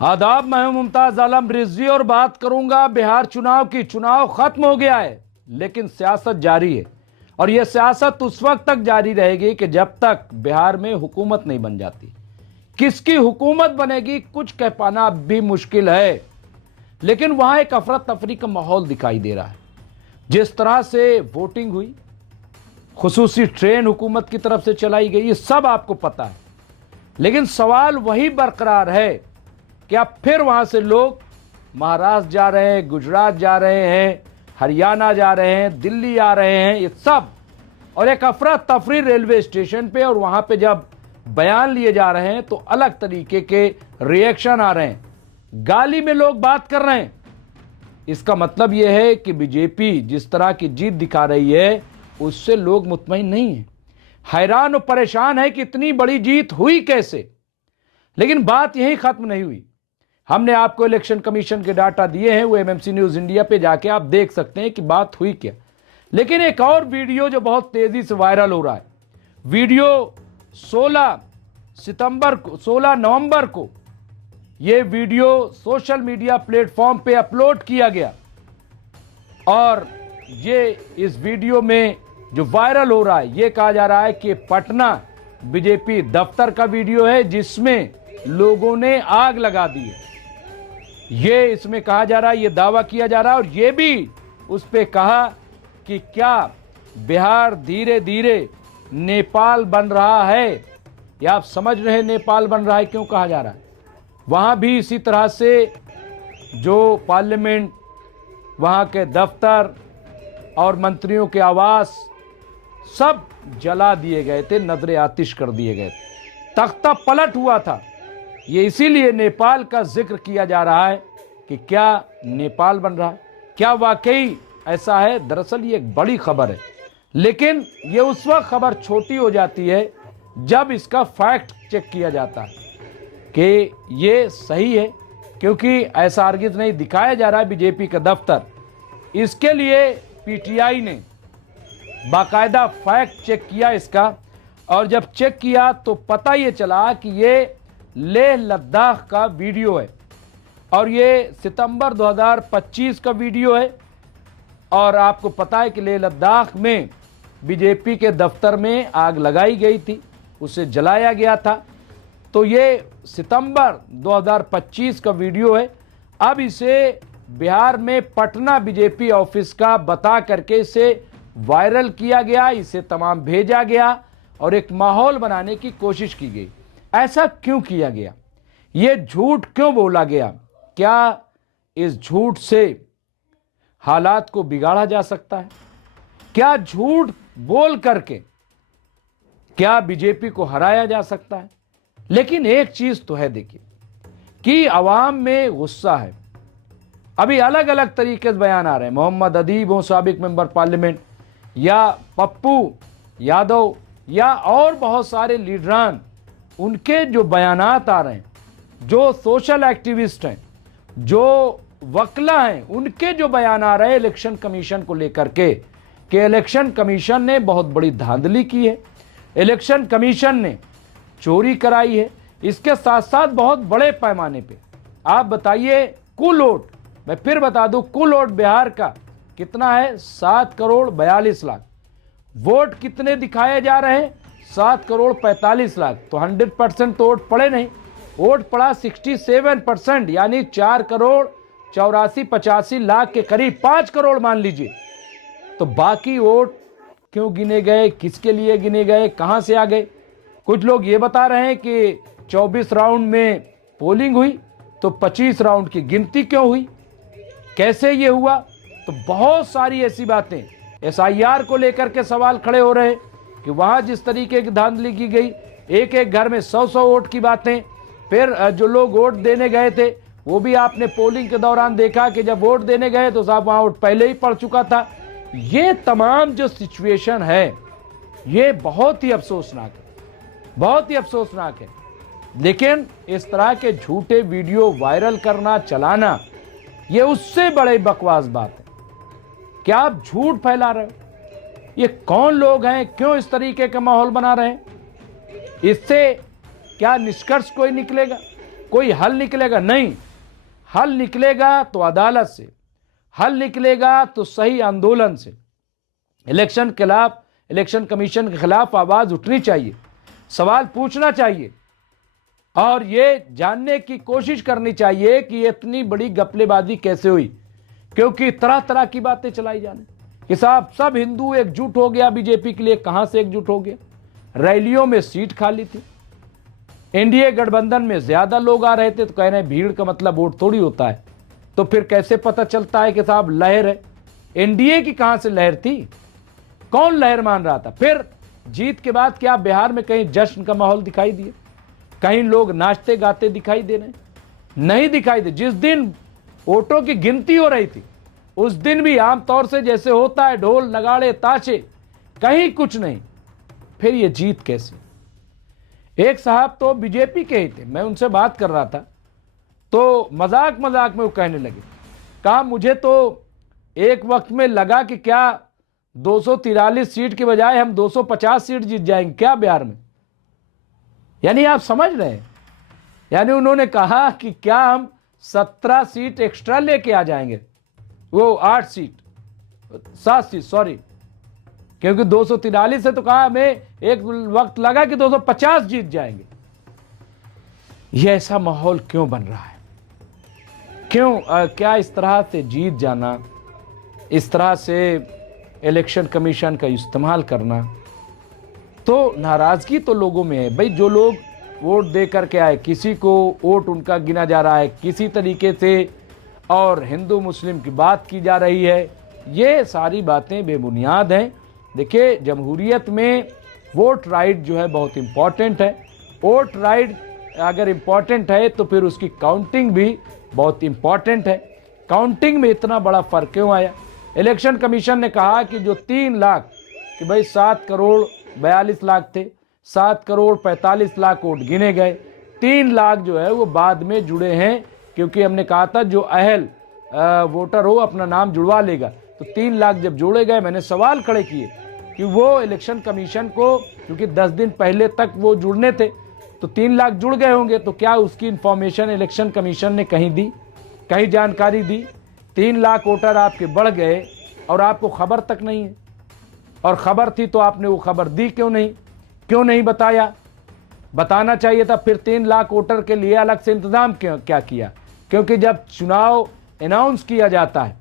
आदाब, मैं हूं मुमताज आलम रिजवी और बात करूंगा बिहार चुनाव की। चुनाव खत्म हो गया है लेकिन सियासत जारी है और यह सियासत उस वक्त तक जारी रहेगी कि जब तक बिहार में हुकूमत नहीं बन जाती। किसकी हुकूमत बनेगी कुछ कह पाना अब भी मुश्किल है, लेकिन वहां एक अफरा तफरी का माहौल दिखाई दे रहा है। जिस तरह से वोटिंग हुई, खुसूसी ट्रेन हुकूमत की तरफ से चलाई गई, ये सब आपको पता है। लेकिन सवाल वही बरकरार है कि अब फिर वहां से लोग महाराष्ट्र जा रहे हैं, गुजरात जा रहे हैं, हरियाणा जा रहे हैं, दिल्ली आ रहे हैं, ये सब, और एक अफरा तफरी रेलवे स्टेशन पे, और वहां पे जब बयान लिए जा रहे हैं तो अलग तरीके के रिएक्शन आ रहे हैं, गाली में लोग बात कर रहे हैं। इसका मतलब यह है कि बीजेपी जिस तरह की जीत दिखा रही है उससे लोग मुतमईन नहीं है, हैरान और परेशान है कि इतनी बड़ी जीत हुई कैसे। लेकिन बात यही खत्म नहीं हुई। हमने आपको इलेक्शन कमीशन के डाटा दिए हैं, वो एमएमसी न्यूज इंडिया पे जाके आप देख सकते हैं कि बात हुई क्या। लेकिन एक और वीडियो जो बहुत तेजी से वायरल हो रहा है, वीडियो 16 नवंबर को यह वीडियो सोशल मीडिया प्लेटफॉर्म पे अपलोड किया गया, और ये इस वीडियो में जो वायरल हो रहा है, ये कहा जा रहा है कि पटना बीजेपी दफ्तर का वीडियो है जिसमें लोगों ने आग लगा दी है। ये इसमें कहा जा रहा है, ये दावा किया जा रहा है, और ये भी उस पे कहा कि क्या बिहार धीरे धीरे नेपाल बन रहा है। या आप समझ रहे हैं नेपाल बन रहा है क्यों कहा जा रहा है। वहां भी इसी तरह से जो पार्लियामेंट, वहां के दफ्तर और मंत्रियों के आवास सब जला दिए गए थे, नजरे आतिश कर दिए गए थे, तख्ता पलट हुआ था। ये इसीलिए नेपाल का जिक्र किया जा रहा है कि क्या नेपाल बन रहा है, क्या वाकई ऐसा है। दरअसल ये एक बड़ी खबर है, लेकिन ये उस वक्त खबर छोटी हो जाती है जब इसका फैक्ट चेक किया जाता है कि ये सही है, क्योंकि ऐसा हरगिज़ नहीं दिखाया जा रहा है बीजेपी का दफ्तर। इसके लिए पीटीआई ने बाकायदा फैक्ट चेक किया इसका, और जब चेक किया तो पता ये चला कि ये लेह लद्दाख का वीडियो है, और ये सितंबर 2025 का वीडियो है। और आपको पता है कि लेह लद्दाख में बीजेपी के दफ्तर में आग लगाई गई थी, उसे जलाया गया था। तो ये सितंबर 2025 का वीडियो है। अब इसे बिहार में पटना बीजेपी ऑफिस का बता करके इसे वायरल किया गया, इसे तमाम भेजा गया और एक माहौल बनाने की कोशिश की गई। ऐसा क्यों किया गया, ये झूठ क्यों बोला गया, क्या इस झूठ से हालात को बिगाड़ा जा सकता है, क्या झूठ बोल करके क्या बीजेपी को हराया जा सकता है। लेकिन एक चीज तो है, देखिए कि अवाम में गुस्सा है। अभी अलग अलग तरीके से बयान आ रहे हैं, मोहम्मद अदीब हो साबिक मेंबर पार्लियामेंट, या पप्पू यादव, या और बहुत सारे लीडरान, उनके जो बयानात आ रहे हैं, जो सोशल एक्टिविस्ट हैं, जो वकला हैं, उनके जो बयान आ रहे हैं इलेक्शन कमीशन को लेकर के कि इलेक्शन कमीशन ने बहुत बड़ी धांधली की है, इलेक्शन कमीशन ने चोरी कराई है। इसके साथ साथ बहुत बड़े पैमाने पे आप बताइए कुल वोट, मैं फिर बता दूं, कुल वोट बिहार का कितना है, 7,42,00,000। वोट कितने दिखाए जा रहे हैं, 7,45,00,000। तो 100% तो वोट पड़े नहीं, वोट पड़ा 67%, यानी 4,84,85,00,000 के करीब, 5 करोड़ मान लीजिए। तो बाकी वोट क्यों गिने गए, किसके लिए गिने गए, कहां से आ गए। कुछ लोग ये बता रहे हैं कि 24 राउंड में पोलिंग हुई तो 25 राउंड की गिनती क्यों हुई, कैसे ये हुआ। तो बहुत सारी ऐसी बातें, एसआईआर को लेकर के सवाल खड़े हो रहे हैं कि वहां जिस तरीके की धांधली की गई, एक एक घर में 100-100 वोट की बातें। फिर जो लोग वोट देने गए थे, वो भी आपने पोलिंग के दौरान देखा कि जब वोट देने गए तो साहब वहां वोट पहले ही पड़ चुका था। ये तमाम जो सिचुएशन है, ये बहुत ही अफसोसनाक है, बहुत ही अफसोसनाक है। लेकिन इस तरह के झूठे वीडियो वायरल करना, चलाना, ये उससे बड़े बकवास बात है। क्या आप झूठ फैला रहे हो, ये कौन लोग हैं, क्यों इस तरीके का माहौल बना रहे हैं, इससे क्या निष्कर्ष कोई निकलेगा। कोई हल निकलेगा नहीं। हल निकलेगा तो अदालत से, हल निकलेगा तो सही आंदोलन से। इलेक्शन कमीशन के खिलाफ आवाज उठनी चाहिए, सवाल पूछना चाहिए और ये जानने की कोशिश करनी चाहिए कि इतनी बड़ी गपलेबाजी कैसे हुई, क्योंकि तरह तरह की बातें चलाई जाने कि साहब सब हिंदू एकजुट हो गया बीजेपी के लिए। कहां से एकजुट हो गया? रैलियों में सीट खाली थी, एनडीए गठबंधन में ज्यादा लोग आ रहे थे, तो कह रहे हैं भीड़ का मतलब वोट थोड़ी होता है। तो फिर कैसे पता चलता है कि साहब लहर है? एनडीए की कहां से लहर थी? कौन लहर मान रहा था? फिर जीत के बाद क्या बिहार में कहीं जश्न का माहौल दिखाई दिया? कहीं लोग नाचते गाते दिखाई दे रहे? नहीं दिखाई दे। जिस दिन वोटों की गिनती हो रही थी उस दिन भी आमतौर से जैसे होता है ढोल नगाड़े ताशे, कहीं कुछ नहीं। फिर ये जीत कैसे? एक साहब तो बीजेपी के ही थे, मैं उनसे बात कर रहा था तो मजाक मजाक में वो कहने लगे, कहा मुझे तो एक वक्त में लगा कि क्या 243 सीट के बजाय हम 250 सीट जीत जाएंगे क्या बिहार में। यानी आप समझ रहे हैं, यानी उन्होंने कहा कि क्या हम 17 सीट एक्स्ट्रा लेके आ जाएंगे, वो 8 सीट 7 सीट सॉरी, क्योंकि 243 है तो कहा हमें एक वक्त लगा कि 250 जीत जाएंगे। यह ऐसा माहौल क्यों बन रहा है? क्यों क्या इस तरह से जीत जाना, इस तरह से इलेक्शन कमीशन का इस्तेमाल करना, तो नाराजगी तो लोगों में है। भाई जो लोग वोट दे करके आए, किसी को वोट उनका गिना जा रहा है किसी तरीके से, और हिंदू मुस्लिम की बात की जा रही है, ये सारी बातें बेबुनियाद हैं। देखिए, जमहूरियत में वोट राइट जो है बहुत इम्पॉर्टेंट है। वोट राइट अगर इम्पॉर्टेंट है तो फिर उसकी काउंटिंग भी बहुत इम्पॉर्टेंट है। काउंटिंग में इतना बड़ा फर्क क्यों आया? इलेक्शन कमीशन ने कहा कि जो 3 लाख, कि भाई 7 करोड़ 42 लाख थे, 7 करोड़ 45 लाख वोट गिने गए, 3 लाख जो है वो बाद में जुड़े हैं, क्योंकि हमने कहा था जो अहल वोटर हो अपना नाम जुड़वा लेगा। तो 3 लाख जब जोड़े गए, मैंने सवाल खड़े किए कि वो इलेक्शन कमीशन को, क्योंकि 10 दिन पहले तक वो जुड़ने थे, तो 3 लाख जुड़ गए होंगे, तो क्या उसकी इंफॉर्मेशन इलेक्शन कमीशन ने कहीं दी, कहीं जानकारी दी? 3 लाख वोटर आपके बढ़ गए और आपको खबर तक नहीं है, और खबर थी तो आपने वो खबर दी क्यों नहीं बताया? बताना चाहिए था। फिर 3 लाख वोटर के लिए अलग से इंतजाम क्या किया? क्योंकि जब चुनाव अनाउंस किया जाता है,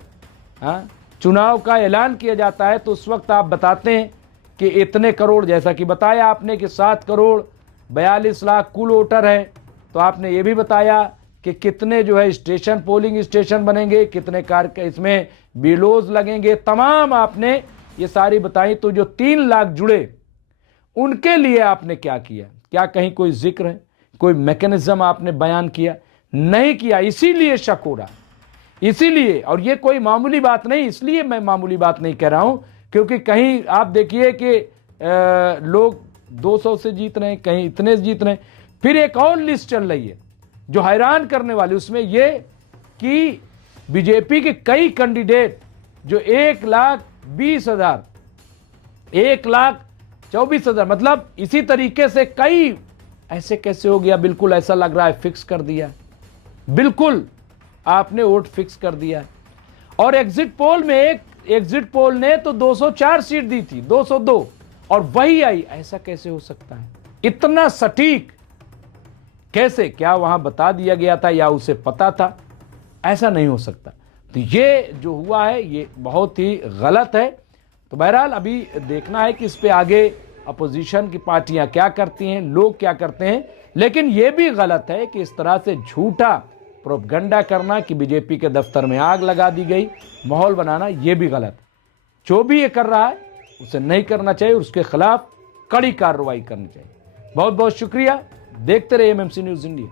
हाँ, चुनाव का ऐलान किया जाता है, तो उस वक्त आप बताते हैं कि इतने करोड़, जैसा कि बताया आपने कि 7 करोड़ 42 लाख कुल वोटर है, तो आपने ये भी बताया कि कितने जो है स्टेशन, पोलिंग स्टेशन बनेंगे, कितने कार्य इसमें बिलोज लगेंगे, तमाम आपने ये सारी बताई। तो जो 3 लाख जुड़े उनके लिए आपने क्या किया? क्या कहीं कोई जिक्र है, कोई मैकेनिज्म आपने बयान किया? नहीं किया। इसीलिए शक हो रहा, इसीलिए। और ये कोई मामूली बात नहीं, इसलिए मैं मामूली बात नहीं कह रहा हूं, क्योंकि कहीं आप देखिए कि लोग 200 से जीत रहे हैं, कहीं इतने से जीत रहे हैं। फिर एक और लिस्ट चल रही है जो हैरान करने वाली, उसमें यह कि बीजेपी के कई कैंडिडेट जो 1,20,000, 1,24,000, मतलब इसी तरीके से कई, ऐसे कैसे हो गया? बिल्कुल ऐसा लग रहा है फिक्स कर दिया, बिल्कुल आपने वोट फिक्स कर दिया है। और एग्जिट पोल में एग्जिट पोल ने तो 204 सीट दी थी, 202, और वही आई। ऐसा कैसे हो सकता है? इतना सटीक कैसे? क्या वहां बता दिया गया था या उसे पता था? ऐसा नहीं हो सकता। तो ये जो हुआ है ये बहुत ही गलत है। तो बहरहाल अभी देखना है कि इस पे आगे अपोजिशन की पार्टियां क्या करती हैं, लोग क्या करते हैं। लेकिन यह भी गलत है कि इस तरह से झूठा प्रोपगंडा करना कि बीजेपी के दफ्तर में आग लगा दी गई, माहौल बनाना, यह भी गलत है। जो भी ये कर रहा है उसे नहीं करना चाहिए, उसके खिलाफ कड़ी कार्रवाई करनी चाहिए। बहुत बहुत शुक्रिया। देखते रहिए एमएमसी न्यूज़ इंडिया।